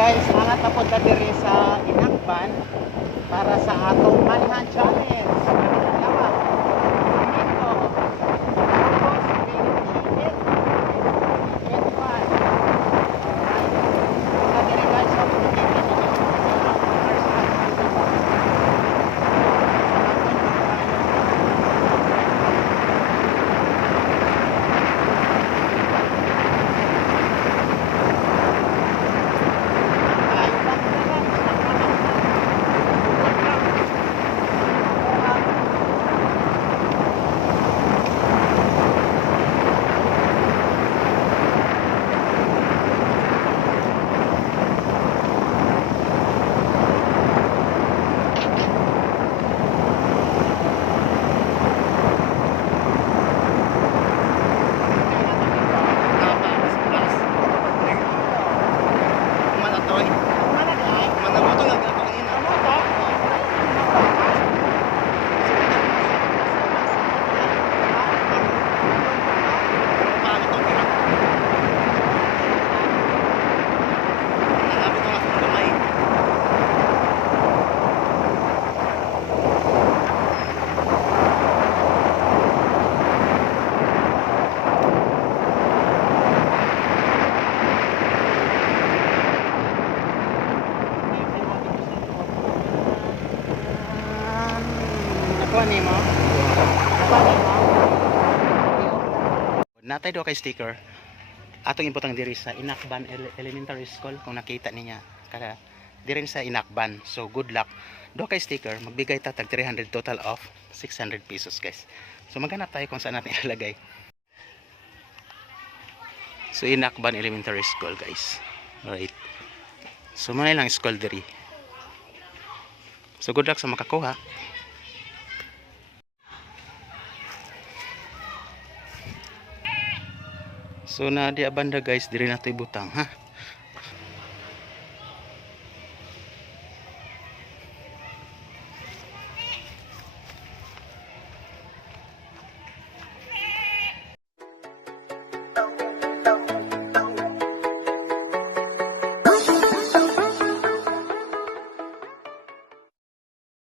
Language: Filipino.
guys, mga tapunta diri sa Inakban para sa atong Manhunt Challenge. Dalawa. Domingo. August 28. 21. Alright. Punta diri guys sa Pilipinas. Natay do kay sticker atong imputang diri sa Inakban Elementary School kung nakita niya kada diri sa Inakban. So good luck. Do kay sticker magbigay ta tag 300 total of 600 pesos guys. So maghanap tayo kung saan natin ilalagay. So Inakban Elementary School guys. Alright. So may lang school diri. So good luck sa makakuha. So na di banda guys, diri na to ibutang ha.